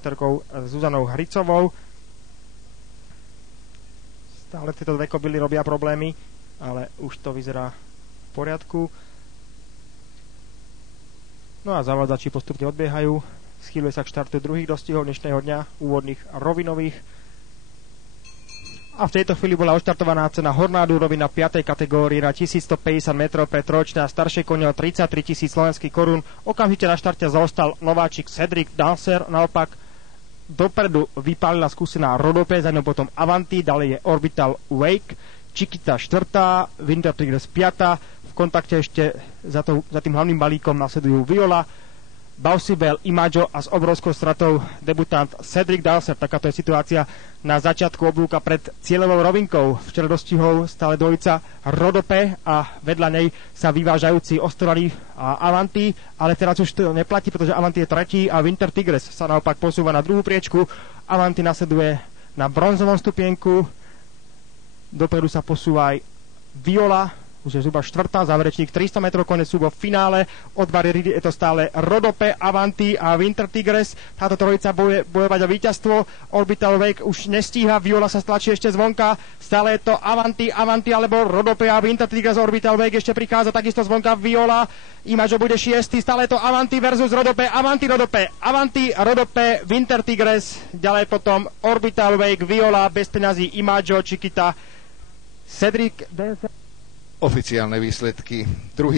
amatérkou Zuzanou Hricovou. Stále tieto dve kobily robia problémy, ale už to vyzerá v poriadku. No a zavádzači postupne odbiehajú. Schýluje sa k štartu druhých dostihov dnešného dňa, úvodných a rovinových. A v tejto chvíli bola odštartovaná cena Hornádu rovina 5. kategórii na 1150 metrov pre trojčné a staršie kone o 33 000 slovenských korún. Okamžite na štarte zaostal nováčik Cedric Dancer, naopak dopredu vypálila skúsená Rodope, za ňou potom Avanti, ďalej je Orbital Wake, Chiquita 4., Winter Tigers 5., v kontakte ešte za tým hlavným balíkom nasledujú Viola, Bausibel, Imajo a s obrovskou stratou debutant Cedric Dancer. Takáto je situácia na začiatku oblúka pred cieľovou rovinkou. V čele dostihov stále dvojica Rodope a vedľa nej sa vyvážajúci Ostrali a Avanti, ale teraz už to neplatí, pretože Avanti je tretí a Winter Tigres sa naopak posúva na druhú priečku. Avanti nasleduje na bronzovom stupienku, dopredu sa posúva aj Viola, už je zhruba štvrtá, záverečných 300 metrov kone sú vo finále. Od bariéry je to stále Rodope, Avanti a Winter Tigres. Táto trojica bojovať o víťazstvo. Orbital Wake už nestíha, Viola sa stlačí ešte zvonka. Stále je to Avanti alebo Rodope a Winter Tigres. Orbital Wake ešte prichádza takisto zvonka Viola. Imajo bude 6. Stále je to Avanti versus Rodope. Avanti, Rodope, Winter Tigres. Ďalej potom Orbital Wake, Viola, bez peňazí Imajo, Chiquita, Cedric Dancer. Oficiálne výsledky. Druhý